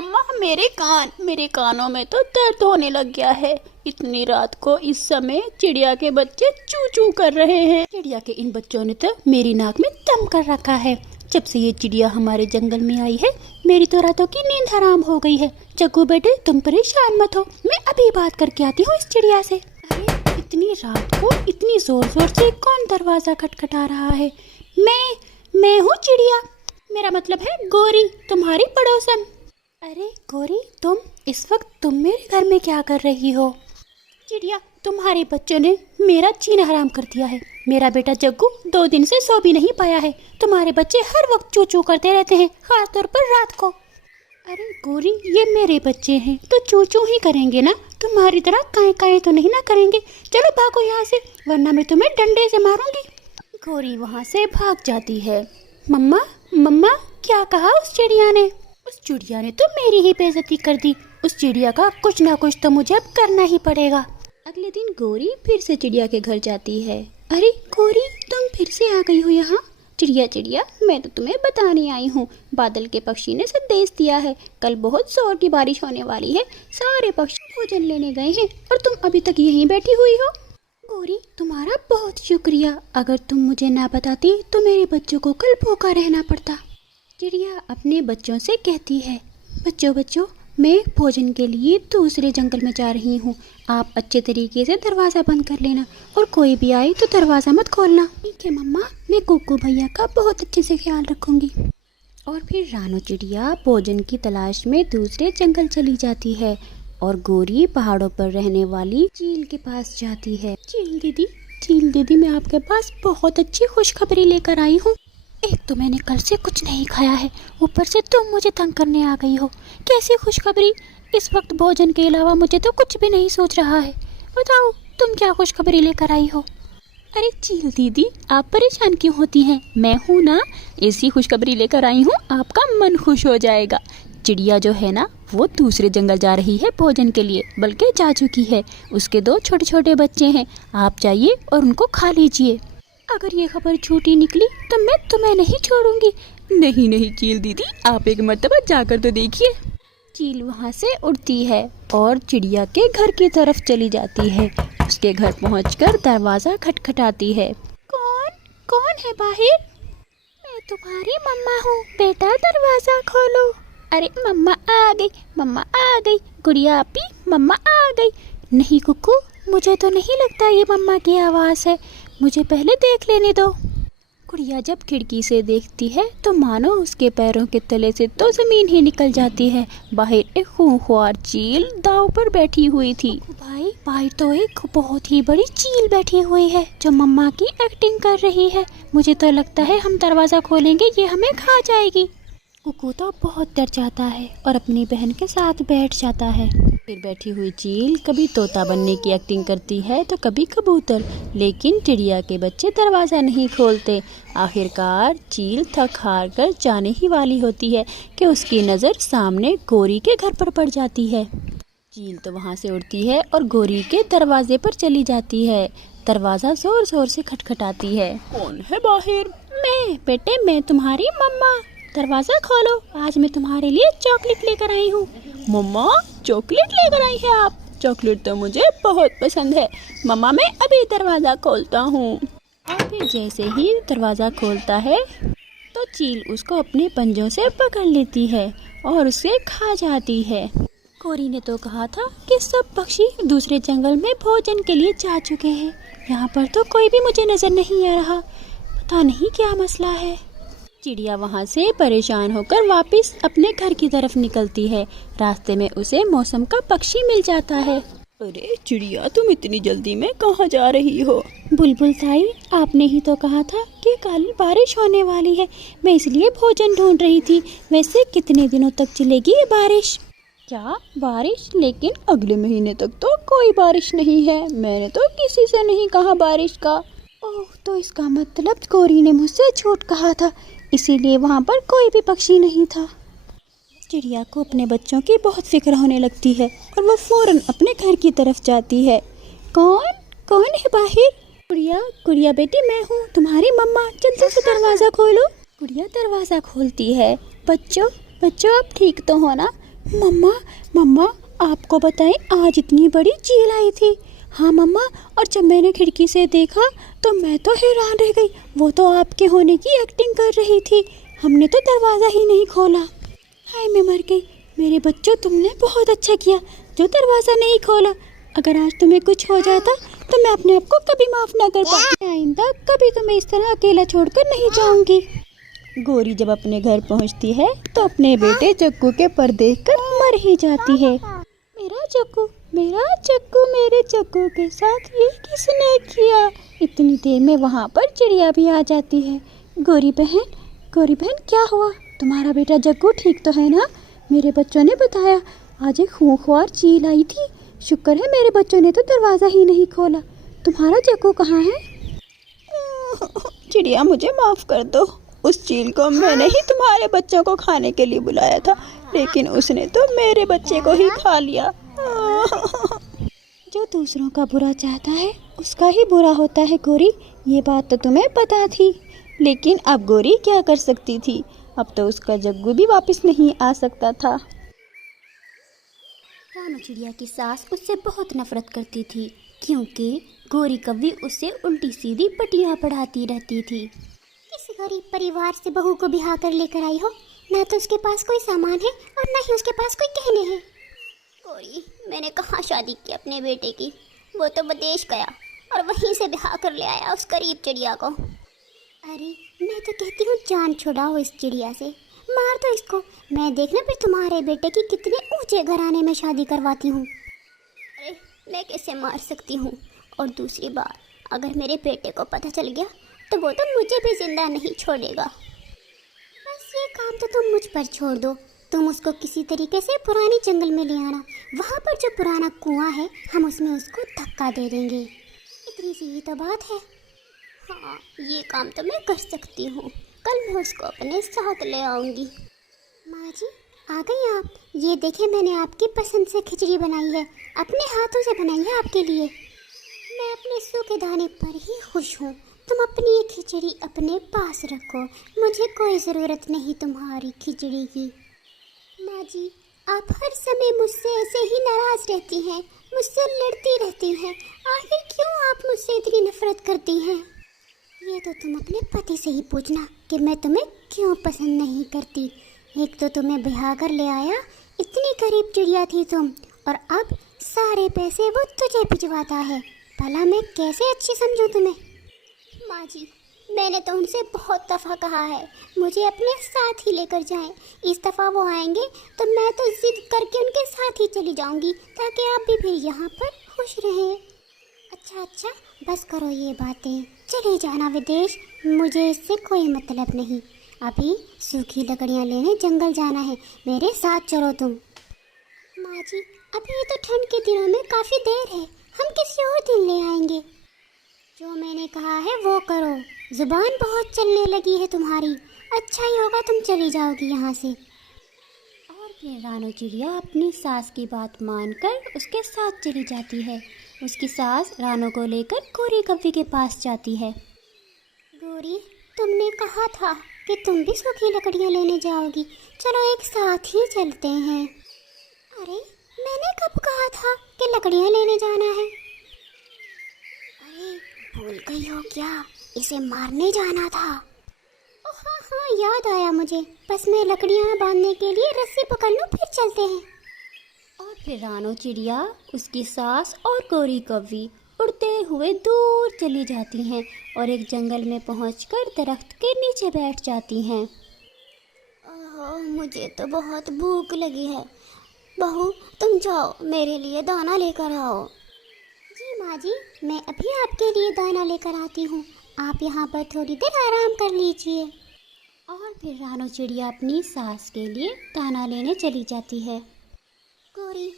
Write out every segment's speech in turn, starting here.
मम्मा मेरे कानों में तो दर्द होने लग गया है। इतनी रात को इस समय चिड़िया के बच्चे चू चू कर रहे हैं। चिड़िया के इन बच्चों ने तो मेरी नाक में दम कर रखा है। जब से ये चिड़िया हमारे जंगल में आई है मेरी तो रातों की नींद हराम हो गई है। जग्गू बेटे तुम परेशान मत हो, मैं अभी बात करके आती हूँ इस चिड़िया से। अरे इतनी रात को इतनी जोर जोर से कौन दरवाजा खटखटा रहा है? मैं हूँ चिड़िया, मेरा मतलब है गोरी, तुम्हारी पड़ोसन। अरे गोरी इस वक्त मेरे घर में क्या कर रही हो? चिड़िया तुम्हारे बच्चों ने मेरा जीना हराम कर दिया है। मेरा बेटा जग्गू 2 दिन से सो भी नहीं पाया है। तुम्हारे बच्चे हर वक्त चू चू करते रहते हैं, खास तौर पर रात को। अरे गोरी ये मेरे बच्चे हैं तो चू चू ही करेंगे ना, तुम्हारी तरह काएं काएं तो नहीं ना करेंगे। चलो भागो यहाँ से वरना मैं तुम्हें डंडे से मारूंगी। गोरी वहाँ से भाग जाती है। मम्मा क्या कहा उस चिड़िया ने? उस चिड़िया ने तो मेरी ही बेइज्जती कर दी। उस चिड़िया का कुछ ना कुछ तो मुझे अब करना ही पड़ेगा। अगले दिन गोरी फिर से चिड़िया के घर जाती है। अरे गोरी तुम फिर से आ गई हो यहाँ? चिड़िया मैं तो तुम्हें बताने आई हूँ, बादल के पक्षी ने संदेश दिया है, कल बहुत जोर की बारिश होने वाली है। सारे पक्षी भोजन लेने गए हैं और तुम अभी तक यहीं बैठी हुई हो। गोरी तुम्हारा बहुत शुक्रिया, अगर तुम मुझे ना बताती तो मेरे बच्चों को कल भूखा रहना पड़ता। चिड़िया अपने बच्चों से कहती है, बच्चों मैं भोजन के लिए दूसरे जंगल में जा रही हूँ। आप अच्छे तरीके से दरवाज़ा बंद कर लेना और कोई भी आए तो दरवाज़ा मत खोलना। ठीक है मम्मा, मैं कुक्कू भैया का बहुत अच्छे से ख्याल रखूँगी। और फिर रानो चिड़िया भोजन की तलाश में दूसरे जंगल चली जाती है और गोरी पहाड़ों पर रहने वाली चील के पास जाती है। चील दीदी मैं आपके पास बहुत अच्छी खुशखबरी लेकर आई हूँ। एक तो मैंने कल से कुछ नहीं खाया है, ऊपर से तुम मुझे तंग करने आ गई हो। कैसी खुशखबरी? इस वक्त भोजन के अलावा मुझे तो कुछ भी नहीं सोच रहा है। बताओ तुम क्या खुशखबरी लेकर आई हो? अरे चील दीदी आप परेशान क्यों होती हैं? मैं हूँ ना, ऐसी खुशखबरी लेकर आई हूँ, आपका मन खुश हो जाएगा। चिड़िया जो है ना वो दूसरे जंगल जा रही है भोजन के लिए, बल्कि जा चुकी है। उसके 2 छोटे छोटे बच्चे हैं, आप जाइए और उनको खा लीजिए। अगर ये खबर झूठी निकली तो मैं तुम्हें नहीं छोड़ूंगी। नहीं चील दीदी आप एक मर्तबा जाकर तो देखिए। चील वहाँ से उड़ती है और चिड़िया के घर की तरफ चली जाती है। उसके घर पहुंचकर दरवाज़ा खटखटाती है। कौन है बाहर? मैं तुम्हारी मम्मा हूँ, बेटा दरवाज़ा खोलो। अरे मम्मा आ गई। गुड़िया आपी मम्मा आ गई। नहीं कुक्कू मुझे तो नहीं लगता ये मम्मा की आवाज़ है, मुझे पहले देख लेने दो। गुड़िया जब खिड़की से देखती है तो मानो उसके पैरों के तले से तो ज़मीन ही निकल जाती है। बाहर एक खूंखार चील दाव पर बैठी हुई थी। भाई बाहर तो एक बहुत ही बड़ी चील बैठी हुई है जो मम्मा की एक्टिंग कर रही है। मुझे तो लगता है हम दरवाज़ा खोलेंगे ये हमें खा जाएगी। कुक्कू तो बहुत डर जाता है और अपनी बहन के साथ बैठ जाता है। फिर बैठी हुई चील कभी तोता बनने की एक्टिंग करती है तो कभी कबूतर, लेकिन चिड़िया के बच्चे दरवाज़ा नहीं खोलते। आखिरकार चील थक हार कर जाने ही वाली होती है कि उसकी नज़र सामने गोरी के घर पर पड़ जाती है। चील तो वहाँ से उड़ती है और गोरी के दरवाजे पर चली जाती है। दरवाज़ा जोर जोर से खटखटाती है। कौन है बाहर? मैं तुम्हारी मम्मा, दरवाज़ा खोलो, आज मैं तुम्हारे लिए चॉकलेट लेकर आई हूँ। मम्मा चॉकलेट लेकर आई है आप? चॉकलेट तो मुझे बहुत पसंद है मम्मा, मैं अभी दरवाज़ा खोलता हूँ। और फिर जैसे ही दरवाज़ा खोलता है तो चील उसको अपने पंजों से पकड़ लेती है और उसे खा जाती है। गोरी ने तो कहा था कि सब पक्षी दूसरे जंगल में भोजन के लिए जा चुके हैं, यहाँ पर तो कोई भी मुझे नज़र नहीं आ रहा, पता नहीं क्या मसला है। चिड़िया वहाँ से परेशान होकर वापस अपने घर की तरफ निकलती है। रास्ते में उसे मौसम का पक्षी मिल जाता है। अरे चिड़िया तुम इतनी जल्दी में कहाँ जा रही हो? बुलबुल ताई आपने ही तो कहा था कि कल बारिश होने वाली है, मैं इसलिए भोजन ढूंढ रही थी। वैसे कितने दिनों तक चलेगी ये बारिश? क्या बारिश? लेकिन अगले महीने तक तो कोई बारिश नहीं है, मैंने तो किसी से नहीं कहा बारिश का। ओह तो इसका मतलब गोरी ने मुझसे झूठ कहा था, इसीलिए वहाँ पर कोई भी पक्षी नहीं था। चिड़िया को अपने बच्चों की बहुत फिक्र होने लगती है और वो फौरन अपने घर की तरफ जाती है। कौन है बाहर? गुड़िया बेटी मैं हूँ तुम्हारी मम्मा, जल्दी से दरवाज़ा खोलो। गुड़िया दरवाज़ा खोलती है। बच्चों आप ठीक तो हो ना? मम्मा मम्मा आपको बताएं, आज इतनी बड़ी चील आई थी। हाँ मम्मा, और जब मैंने खिड़की से देखा तो मैं तो हैरान रह गई। वो तो आपके होने की एक्टिंग कर रही थी। हमने तो दरवाज़ा ही नहीं खोला। हाय मैं मर गई। मेरे बच्चों, तुमने बहुत अच्छा किया जो दरवाज़ा नहीं खोला। अगर आज तुम्हें कुछ हो जाता तो मैं अपने आप को कभी माफ़ ना कर पाती। आइंदा कभी तुम्हें इस तरह अकेला छोड़कर नहीं जाऊंगी। गोरी जब अपने घर पहुंचती है तो अपने बेटे जग्गू के पर देखकर मर ही जाती है। मेरा जग्गू, मेरा जग्गू, मेरे जग्गू के साथ ये किसने किया? इतनी देर में वहाँ पर चिड़िया भी आ जाती है। गोरी बहन क्या हुआ? तुम्हारा बेटा जग्गू ठीक तो है ना? मेरे बच्चों ने बताया आज एक खूंखार चील आई थी। शुक्र है मेरे बच्चों ने तो दरवाज़ा ही नहीं खोला। तुम्हारा जग्गू कहाँ है? चिड़िया मुझे माफ़ कर दो। उस चील को मैंने ही तुम्हारे बच्चों को खाने के लिए बुलाया था, लेकिन उसने तो मेरे बच्चे को ही खा लिया। जो दूसरों का बुरा चाहता है उसका ही बुरा होता है गोरी। ये बात तो तुम्हें पता थी, लेकिन अब गोरी क्या कर सकती थी? अब तो उसका जग्गू भी वापस नहीं आ सकता था। रानू चिड़िया की सास उससे बहुत नफरत करती थी, क्योंकि गोरी कभी उससे उल्टी सीधी पटियां पढ़ाती रहती थी। किसी गरीब परिवार से बहू को ब्याह कर लेकर आई हो, ना तो उसके पास कोई सामान है और ना ही उसके पास कोई गहने हैं। गोरी, मैंने कहाँ शादी की अपने बेटे की? वो तो विदेश गया और वहीं से ब्याह कर ले आया उस गरीब चिड़िया को। अरे मैं तो कहती हूँ जान छुड़ाओ इस चिड़िया से, मार दो इसको। मैं देखना फिर तुम्हारे बेटे की कितने ऊंचे घराने में शादी करवाती हूँ। अरे मैं कैसे मार सकती हूँ? और दूसरी बात, अगर मेरे बेटे को पता चल गया तो वो तो मुझे भी जिंदा नहीं छोड़ेगा। बस ये काम तो तुम मुझ पर छोड़ दो। तुम उसको किसी तरीके से पुरानी जंगल में ले आना। वहाँ पर जो पुराना कुआं है, हम उसमें उसको धक्का दे देंगे। इतनी सी ही तो बात है। हाँ, ये काम तो मैं कर सकती हूँ। कल मैं उसको अपने साथ ले आऊँगी। माँ जी, आ गई आप? ये देखें, मैंने आपकी पसंद से खिचड़ी बनाई है, अपने हाथों से बनाई है आपके लिए। मैं अपने सूखे दाने पर ही खुश हूँ। तुम अपनी ये खिचड़ी अपने पास रखो, मुझे कोई ज़रूरत नहीं तुम्हारी खिचड़ी की। माँ जी, आप हर समय मुझसे ऐसे ही नाराज़ रहती हैं, मुझसे लड़ती रहती हैं। आखिर क्यों आप मुझसे इतनी नफरत करती हैं? ये तो तुम अपने पति से ही पूछना कि मैं तुम्हें क्यों पसंद नहीं करती। एक तो तुम्हें ब्याह कर ले आया, इतनी गरीब चिड़िया थी तुम, और अब सारे पैसे वो तुझे भिजवाता है। भला मैं कैसे अच्छी समझूं तुम्हें? माँ जी, मैंने तो उनसे बहुत दफ़ा कहा है मुझे अपने साथ ही लेकर जाएं। इस दफ़ा वो आएंगे तो मैं तो जिद करके उनके साथ ही चली जाऊंगी, ताकि आप भी फिर यहाँ पर खुश रहें। अच्छा, बस करो ये बातें, चले जाना विदेश। मुझे इससे कोई मतलब नहीं। अभी सूखी लकड़ियाँ लेने जंगल जाना है, मेरे साथ चलो तुम। माँ जी, अभी तो ठंड के दिनों में काफ़ी देर है, हम किसी और दिन ले आएंगे। जो मैंने कहा है वो करो। जुबान बहुत चलने लगी है तुम्हारी। अच्छा ही होगा तुम चली जाओगी यहाँ से। और फिर रानू चिड़िया अपनी सास की बात मानकर उसके साथ चली जाती है। उसकी सास रानू को लेकर गोरी कव्वी के पास जाती है। गोरी, तुमने कहा था कि तुम भी सूखी लकड़ियाँ लेने जाओगी, चलो एक साथ ही चलते हैं। अरे मैंने कब कहा था कि लकड़ियाँ लेने जाना है? अरे भूल गई हो क्या? इसे मारने जाना था। ओह हाँ, याद आया मुझे। बस मैं लकड़ियाँ बांधने के लिए रस्सी पकड़ लूँ, फिर चलते हैं। और फिर रानू चिड़िया, उसकी सास और गोरी कव्वी उड़ते हुए दूर चली जाती हैं और एक जंगल में पहुंचकर दरख्त के नीचे बैठ जाती हैं। ओह, मुझे तो बहुत भूख लगी है। बहू, तुम जाओ मेरे लिए दाना लेकर आओ। जी माँ जी, मैं अभी आपके लिए दाना लेकर आती हूँ। आप यहाँ पर थोड़ी देर आराम कर लीजिए। और फिर रानू चिड़िया अपनी सास के लिए दाना लेने चली जाती है। गोरी,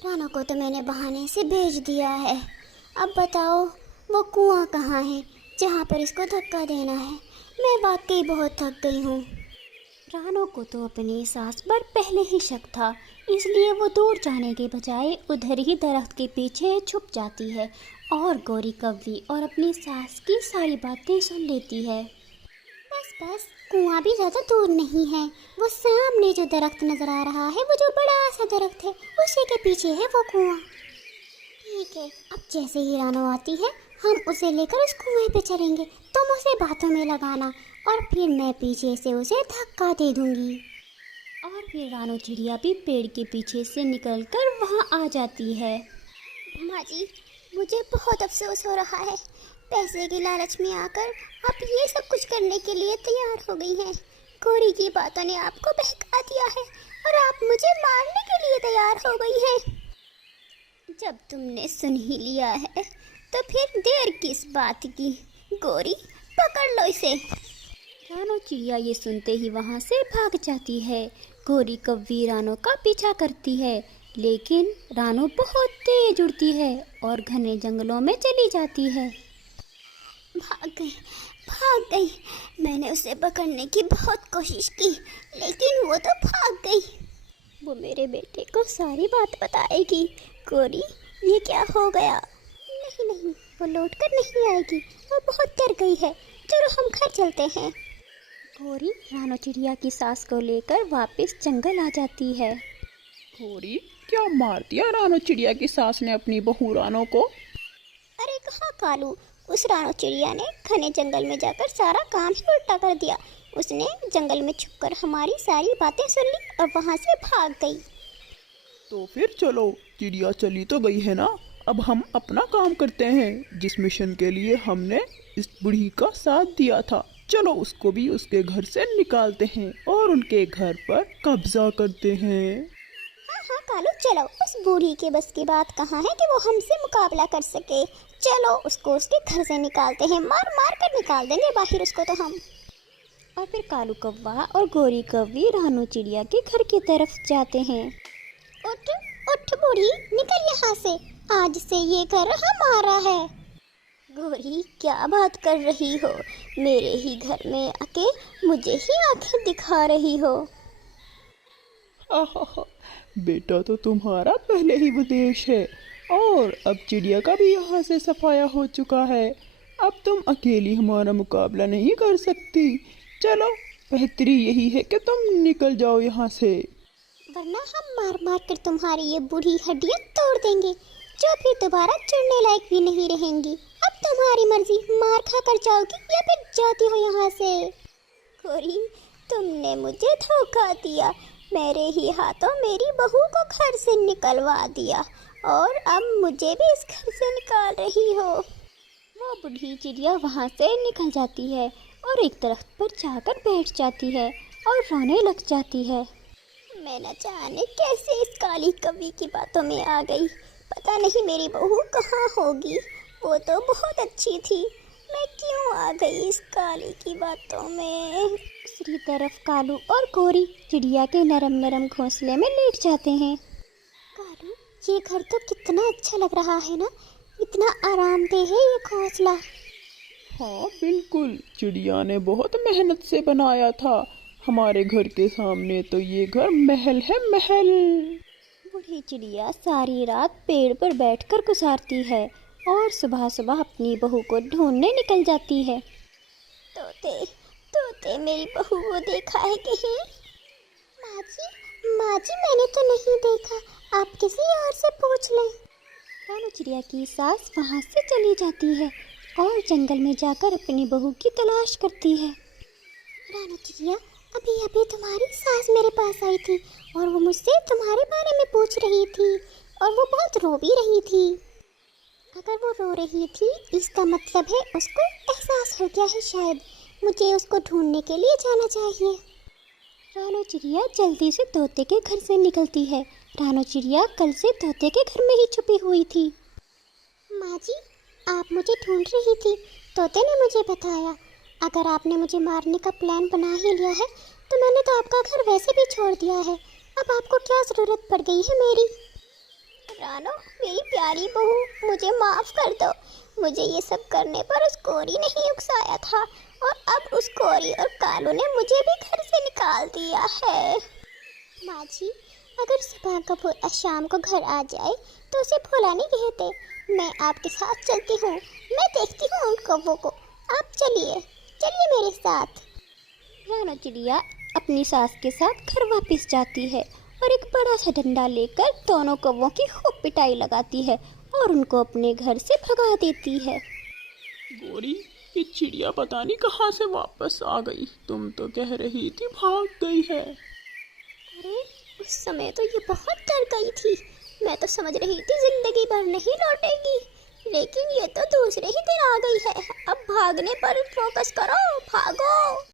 रानू को तो मैंने बहाने से भेज दिया है। अब बताओ वो कुआं कहाँ है जहाँ पर इसको धक्का देना है? मैं वाकई बहुत थक गई हूँ। रानू को तो अपनी सास पर पहले ही शक था, इसलिए वो दूर जाने के बजाय उधर ही दरख्त के पीछे छुप जाती है और गोरी कव्वी और अपनी सास की सारी बातें सुन लेती है। बस کنواں بھی زیادہ دور نہیں ہے، وہ سامنے جو درخت نظر آ رہا ہے، وہ جو بڑا سا درخت ہے اسی کے پیچھے ہے وہ کنواں۔ ٹھیک ہے، اب جیسے ہی رانو آتی ہے ہم اسے لے کر اس کنویں پہ چلیں گے، تم اسے باتوں میں لگانا اور پھر میں پیچھے سے اسے دھکا دے دوں گی۔ اور پھر رانو چڑیا بھی پیڑ کے پیچھے سے نکل کر وہاں آ جاتی ہے۔ ماں جی، مجھے بہت افسوس ہو رہا ہے، پیسے کی لالچ میں آ کر آپ یہ سب کچھ کرنے کے لیے تیار ہو گئی ہیں۔ گوری کی باتوں نے آپ کو بہکا دیا ہے اور آپ مجھے مارنے کے لیے تیار ہو گئی ہیں۔ جب تم نے سن ہی لیا ہے تو پھر دیر کس بات کی؟ گوری، پکڑ لو اسے۔ رانو چڑیا یہ سنتے ہی وہاں سے بھاگ جاتی ہے۔ گوری کوی رانو کا پیچھا کرتی ہے، لیکن رانو بہت تیز اڑتی ہے اور گھنے جنگلوں میں چلی جاتی ہے۔ بھاگ گئی، میں نے اسے پکڑنے کی بہت کوشش کی لیکن وہ تو بھاگ گئی۔ وہ میرے بیٹے کو ساری بات بتائے گی۔ گوری، یہ کیا ہو گیا؟ نہیں، وہ لوٹ کر نہیں آئے گی، وہ بہت ڈر گئی ہے۔ چلو ہم گھر چلتے ہیں۔ گوری رانو چڑیا کی ساس کو لے کر واپس جنگل آ جاتی ہے۔ گوری، کیا مار دیا رانو چڑیا کی ساس نے اپنی بہو رانو کو؟ ارے کہاں کالو، اس رانو چڑیا نے گھنے جنگل میں جا کر سارا کام ہی الٹا کر دیا۔ اس نے جنگل میں چھپ کر ہماری ساری باتیں سن لی اور وہاں سے بھاگ گئی۔ تو پھر چلو، چڑیا چلی تو گئی ہے نا، اب ہم اپنا کام کرتے ہیں جس مشن کے لیے ہم نے اس بڑھی کا ساتھ دیا تھا۔ چلو اس کو بھی اس کے گھر سے نکالتے ہیں اور ان کے گھر پر قبضہ کرتے ہیں۔ ہاں کالو، چلو، اس بوڑھی کے بس کی بات کہاں ہے کہ وہ ہم سے مقابلہ کر سکے۔ چلو اس کو اس کے گھر سے نکالتے ہیں، مار مار کر نکال دیں گے باہر اس کو تو ہم۔ اور پھر کالو کوا اور گوری کوی رانو چڑیا کے گھر کی طرف جاتے ہیں۔ اٹھ بوڑھی، نکل یہاں سے، آج سے یہ گھر ہمارا ہے۔ گوری، کیا بات کر رہی ہو؟ میرے ہی گھر میں آ کے مجھے ہی آنکھیں دکھا رہی ہو۔ بیٹا تو تمہارا پہلے ہی ودیش ہے اور اب چڑیا کا بھی یہاں سے صفایا ہو چکا ہے۔ اب تم اکیلی ہمارا مقابلہ نہیں کر سکتی۔ چلو، بہتری یہی ہے کہ تم نکل جاؤ یہاں سے، ورنہ ہم مار مار کر تمہاری یہ بوڑھی ہڈیاں توڑ دیں گے جو پھر دوبارہ چڑھنے لائق بھی نہیں رہیں گی۔ اب تمہاری مرضی، مار کھا کر جاؤ گی یا پھر جاتی ہو یہاں سے۔ گوری، تم نے مجھے دھوکا دیا، میرے ہی ہاتھوں میری بہو کو گھر سے نکلوا دیا اور اب مجھے بھی اس گھر سے نکال رہی ہو۔ وہ بڑھی چڑیا وہاں سے نکل جاتی ہے اور ایک درخت پر جا کر بیٹھ جاتی ہے اور رونے لگ جاتی ہے۔ میں نہ جانے کیسے اس کالی کوی کی باتوں میں آ گئی، پتہ نہیں میری بہو کہاں ہوگی، وہ تو بہت اچھی تھی، میں کیوں آ گئی اس کالی کی باتوں میں۔ دوسری طرف کالو اور گوری چڑیا کے نرم نرم گھونسلے میں لیٹ جاتے ہیں۔ کالو، یہ گھر تو کتنا اچھا لگ رہا ہے نا، اتنا آرام دہ ہے یہ گھونسلہ۔ ہاں بالکل، چڑیا نے بہت محنت سے بنایا تھا۔ ہمارے گھر کے سامنے تو یہ گھر محل ہے، محل۔ بوڑھی چڑیا ساری رات پیڑ پر بیٹھ کر گزارتی ہے اور صبح صبح اپنی بہو کو ڈھونڈنے نکل جاتی ہے۔ توتے میری بہو کو دیکھا ہے کہیں؟ ماں جی میں نے تو نہیں دیکھا، آپ کسی اور سے پوچھ لیں۔ رانو چڑیا کی ساس وہاں سے چلی جاتی ہے اور جنگل میں جا کر اپنی بہو کی تلاش کرتی ہے۔ رانو چڑیا، ابھی تمہاری ساس میرے پاس آئی تھی اور وہ مجھ سے تمہارے بارے میں پوچھ رہی تھی اور وہ بہت رو بھی رہی تھی۔ اگر وہ رو رہی تھی اس کا مطلب ہے اس کو احساس ہو گیا ہے، شاید مجھے اس کو ڈھونڈنے کے لیے جانا چاہیے۔ رانو چڑیا جلدی سے طوطے کے گھر سے نکلتی ہے۔ رانو چڑیا کل سے طوطے کے گھر میں ہی چھپی ہوئی تھی۔ ماں جی، آپ مجھے ڈھونڈ رہی تھی، طوطے نے مجھے بتایا۔ اگر آپ نے مجھے مارنے کا پلان بنا ہی لیا ہے تو میں نے تو آپ کا گھر ویسے بھی چھوڑ دیا ہے، اب آپ کو کیا ضرورت پڑ گئی ہے میری؟ رانو، میری پیاری بہو، مجھے معاف کر دو، مجھے یہ سب کرنے پر اس کوری نے ہی اکسایا تھا اور اب اس کوری اور کالو نے مجھے بھی گھر سے نکال دیا ہے۔ ماں جی، اگر صبح کا بھولا شام کو گھر آ جائے تو اسے بھولا نہیں کہتے۔ میں آپ کے ساتھ چلتی ہوں، میں دیکھتی ہوں ان کووں کو، آپ چلیے میرے ساتھ۔ रानो चिड़िया अपनी सास के साथ घर वापस जाती है और एक बड़ा सा डंडा लेकर दोनों कौवों की खूब पिटाई लगाती है और उनको अपने घर से भगा देती है। गौरी, ये चिड़िया पता नहीं कहाँ से वापस आ गई। तुम तो कह रही थी भाग गई है। अरे उस समय तो ये बहुत डर गई थी। मैं तो समझ रही थी जिंदगी भर नहीं लौटेगी, लेकिन ये तो दूसरे ही दिन आ गई है। अब भागने पर फोकस करो, भागो।